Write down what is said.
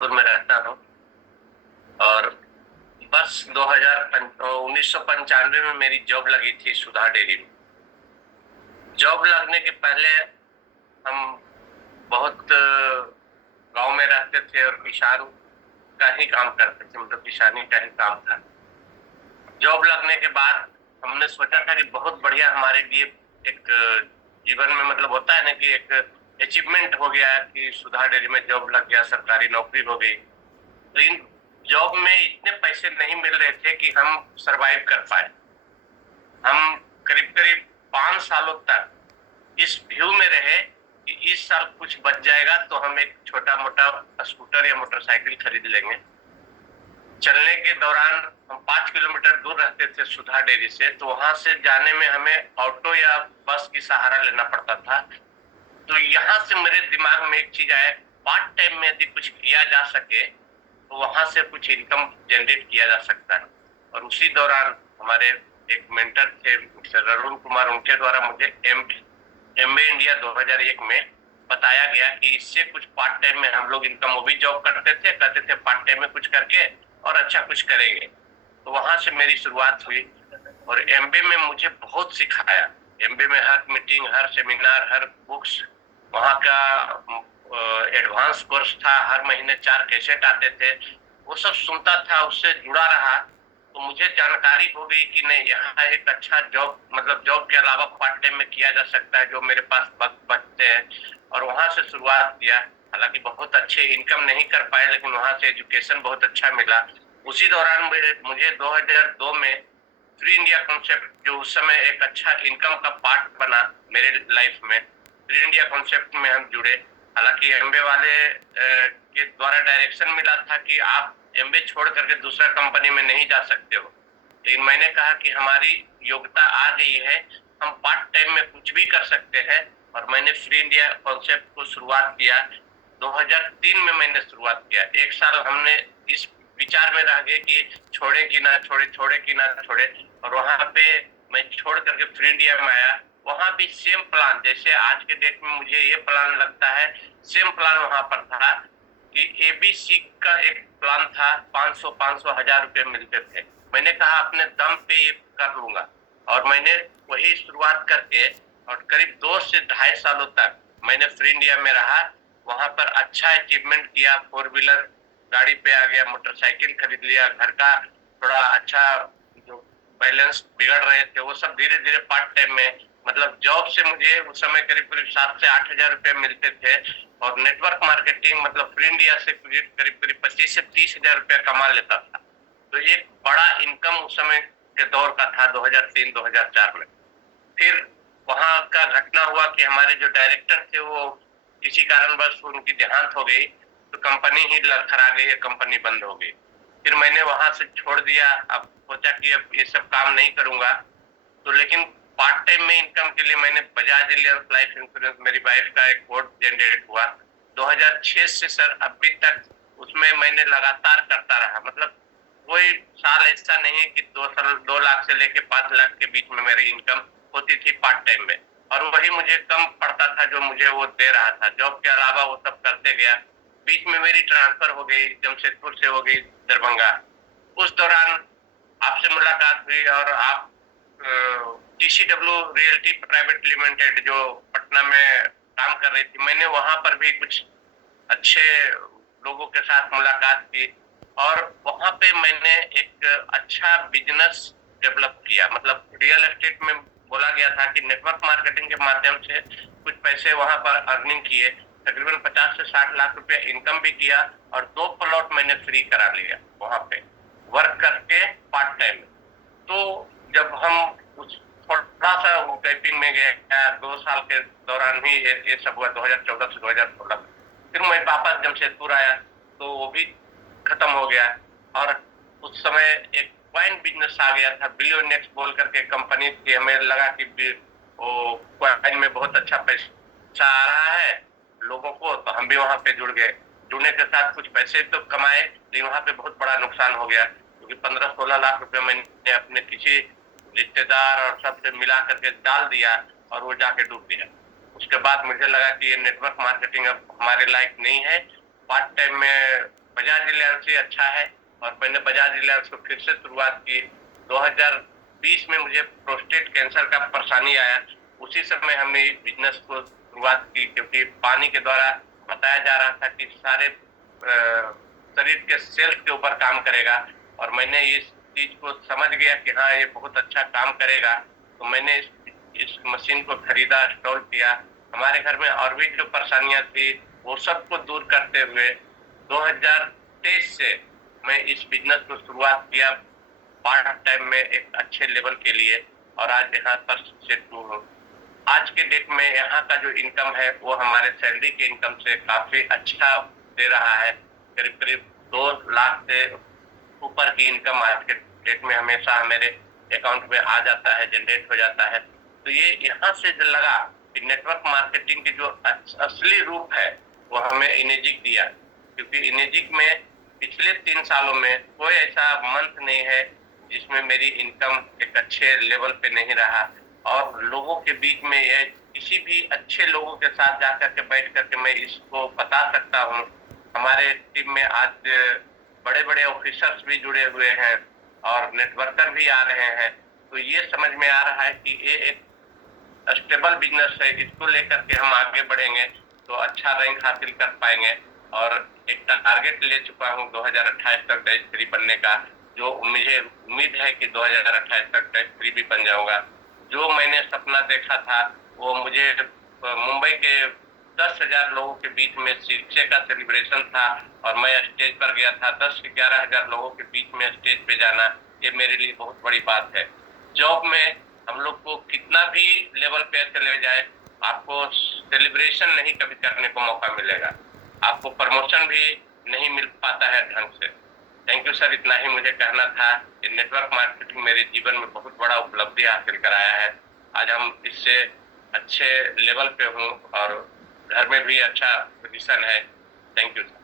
में रहता हूँ। और बस 1995 में मेरी जॉब लगी थी सुधा डेयरी में। जॉब लगने के पहले हम बहुत गांव में रहते थे और किसान का ही काम करते थे, मतलब किसानी का ही काम था। जॉब लगने के बाद हमने सोचा था कि बहुत बढ़िया हमारे लिए एक जीवन में मतलब होता है ना कि एक अचीवमेंट हो गया कि सुधा डेयरी में जॉब लग गया, सरकारी नौकरी हो गई। लेकिन जॉब में इतने पैसे नहीं मिल रहे थे कि हम सरवाइव कर पाए। हम करीब करीब 5 सालों तक इस व्यू में रहे कि इस साल कुछ बच जाएगा तो हम एक छोटा मोटा स्कूटर या मोटरसाइकिल खरीद लेंगे। चलने के दौरान हम 5 किलोमीटर दूर रहते थे सुधा डेयरी से, तो वहां से जाने में हमें ऑटो या बस की सहारा लेना पड़ता था। तो यहाँ से मेरे दिमाग में एक चीज आया, पार्ट टाइम में यदि कुछ किया जा सके तो वहां से कुछ इनकम जनरेट किया जा सकता है। और उसी दौरान हमारे एक मेंटर थे मिस्टर अरुण कुमार, उनके द्वारा मुझे एमबे इंडिया 2001 में बताया गया कि इससे कुछ पार्ट टाइम में हम लोग इनकम, वो भी जॉब करते थे, कहते थे पार्ट टाइम में कुछ करके और अच्छा कुछ करेंगे। तो वहां से मेरी शुरुआत हुई और एमबे में मुझे बहुत सिखाया। एमबे में हर मीटिंग, हर सेमिनार, हर बुक्स, वहाँ का एडवांस कोर्स था। हर महीने 4 कैसेट आते थे, वो सब सुनता था, उससे जुड़ा रहा तो मुझे जानकारी हो गई कि नहीं, यहाँ एक अच्छा जॉब, मतलब जॉब के अलावा पार्ट टाइम में किया जा सकता है जो मेरे पास वक्त बचते हैं। और वहां से शुरुआत किया। हालांकि बहुत अच्छे इनकम नहीं कर पाए, लेकिन वहां से एजुकेशन बहुत अच्छा मिला। उसी दौरान मुझे 2002 में फ्री इंडिया कॉन्सेप्ट, जो उस समय एक अच्छा इनकम का पार्ट बना मेरे लाइफ में, फ्री इंडिया कॉन्सेप्ट में हम जुड़े। हालांकि एमबे वाले के द्वारा डायरेक्शन मिला था कि आप एमबे छोड़ करके दूसरा कंपनी में नहीं जा सकते हो, लेकिन मैंने कहा कि हमारी योग्यता आ गई है, हम पार्ट टाइम में कुछ भी कर सकते हैं। और मैंने फ्री इंडिया कॉन्सेप्ट को शुरुआत किया। 2003 में मैंने शुरुआत किया। एक साल हमने इस विचार में रह गए कि छोड़े कि ना छोड़े, छोड़े कि ना छोड़े। और वहां पे मैं छोड़ करके फ्री इंडिया में आया। वहां भी सेम प्लान, जैसे आज के डेट में मुझे ये प्लान लगता है, सेम प्लान वहां पर था कि एबीसी का एक प्लान था। 500 500 हजार रुपये मिलते थे। मैंने कहा अपने दम पे ये कर लूंगा, और मैंने वही शुरुआत करके और करीब 2 से ढाई सालों तक मैंने फ्री इंडिया में रहा। वहां पर अच्छा अचीवमेंट किया, 4 व्हीलर गाड़ी पे आ गया, मोटरसाइकिल खरीद लिया, घर का थोड़ा अच्छा जो बैलेंस बिगड़ रहे थे वो सब धीरे धीरे पार्ट टाइम में, मतलब जॉब से मुझे उस समय करीब करीब 7 से 8 हजार रुपये मिलते थे। और नेटवर्क मार्केटिंग, मतलब फ्री इंडिया से करीब करीब 25 से 30 हजार रुपया कमा लेता था। तो एक बड़ा इनकम उस समय के दौर का था, 2003-2004 में। फिर वहां का घटना हुआ कि हमारे जो डायरेक्टर थे वो किसी कारणवश उनकी देहांत हो गई, तो कंपनी ही लड़खड़ा गई, कंपनी बंद हो गई। फिर मैंने वहां से छोड़ दिया। अब सोचा कि अब ये सब काम नहीं करूंगा, तो लेकिन पार्ट टाइम में इनकम के लिए मैंने बजाज एलियांज लाइफ इंश्योरेंस, मेरी वाइफ का एक कोड जनरेट हुआ 2006 से सर अभी तक। उसमें मैंने लगातार करता रहा, मतलब कोई साल ऐसा नहीं है कि 2 साल 2 लाख से लेके 5 लाख के बीच में मेरी इनकम होती थी पार्ट टाइम में। और वही मुझे कम पड़ता था जो मुझे वो दे रहा था। जॉब के अलावा वो सब करते गया। बीच में मेरी ट्रांसफर हो गई, जमशेदपुर से हो गई दरभंगा। उस दौरान आपसे मुलाकात हुई और आप टीसीडब्ल्यू रियल्टी प्राइवेट लिमिटेड जो पटना में काम कर रही थी, मैंने वहां पर भी कुछ अच्छे लोगों के साथ मुलाकात की। और वहां पे मैंने एक अच्छा बिजनेस डेवलप किया। मतलब रियल एस्टेट में बोला गया था कि नेटवर्क मार्केटिंग के माध्यम से कुछ पैसे वहां पर अर्निंग किए, तकरीबन 50 से 60 लाख रुपया इनकम भी किया। और 2 प्लॉट मैंने फ्री करा लिया वहां पे वर्क करके पार्ट टाइम। तो जब हम उस थोड़ा सा टाइपिंग में गए 2 साल के दौरान ही ये सब हुआ, 2014 से 2016। फिर मैं वापस जमशेदपुर आया तो वो भी खत्म हो गया। और उस समय एक वाइन बिजनेस आ गया था, बिलियनेक्स बोल करके कंपनी थी। हमें लगा कि वो वाइन में बहुत अच्छा पैसा आ रहा है लोगों को, तो हम भी वहां पे जुड़ गए। जुड़ने के साथ कुछ पैसे तो कमाए, लेकिन वहां पे बहुत बड़ा नुकसान हो गया, क्योंकि 15-16 लाख रुपए मैंने अपने किसी रिश्तेदार और सबसे मिला करके डाल दिया और वो जाके डूब गया। उसके बाद मुझे लगा कि ये नेटवर्क मार्केटिंग अब हमारे लायक नहीं है। पार्ट टाइम में बजाज रिलायंस से अच्छा है और मैंने बजाज रिलायंस को फिर से शुरुआत की। 2020 में मुझे प्रोस्टेट कैंसर का परेशानी आया, उसी समय हमने इस बिजनेस को शुरुआत की, क्योंकि पानी के द्वारा बताया जा रहा था कि सारे शरीर के सेल्स के ऊपर काम करेगा, और मैंने इस चीज को समझ गया कि हाँ ये बहुत अच्छा काम करेगा, तो मैंने इस मशीन को खरीदा, इंस्टॉल किया। हमारे घर में और भी जो परेशानियां थी वो सबको दूर करते हुए 2023 से मैं इस बिजनेस को शुरुआत किया पार्ट टाइम में एक अच्छे लेवल के लिए, और आज यहाँ पर सेट हूँ। आज के डेट में यहाँ का जो इनकम है वो हमारे सैलरी के इनकम से काफी अच्छा दे रहा है। करीब करीब 2 लाख से ऊपर की इनकम आज के डेट में हमेशा मेरे अकाउंट में आ जाता है, जनरेट हो जाता है। तो ये यहाँ से जो लगा कि नेटवर्क मार्केटिंग की जो असली रूप है वो हमें इनेजिक दिया, क्योंकि इनेजिक में पिछले 3 सालों में कोई ऐसा मंथ नहीं है जिसमें मेरी इनकम एक अच्छे लेवल पे नहीं रहा, और लोगों के बीच में ये किसी भी अच्छे लोगों के साथ जाकर के बैठ करके मैं इसको बता सकता हूँ। हमारे टीम में आज बड़े बड़े ऑफिसर्स भी जुड़े हुए हैं और नेटवर्कर भी आ रहे हैं, तो ये समझ में आ रहा है कि ये एक स्टेबल बिजनेस है, इसको लेकर के हम आगे बढ़ेंगे तो अच्छा रैंक हासिल कर पाएंगे। और एक टारगेट ले चुका हूँ 2028 तक डैश 3 बनने का, जो मुझे उम्मीद है कि 2028 तक डैश 3 भी बन जाऊंगा। जो मैंने सपना देखा था वो मुझे मुंबई के 10,000 लोगों के बीच में शीर्षे का सेलिब्रेशन था, और मैं स्टेज पर गया था। 10 से 11,000 लोगों के बीच में स्टेज पे जाना ये मेरे लिए बहुत बड़ी बात है। जॉब में हम लोग को कितना भी लेवल पे चले जाए, आपको सेलिब्रेशन नहीं कभी करने को मौका मिलेगा, आपको प्रमोशन भी नहीं मिल पाता है ढंग से। थैंक यू सर, इतना ही मुझे कहना था कि नेटवर्क मार्केटिंग मेरे जीवन में बहुत बड़ा उपलब्धि हासिल कराया है। आज हम इससे अच्छे लेवल पे हूँ और घर में भी अच्छा पोजीशन है। Thank you sir.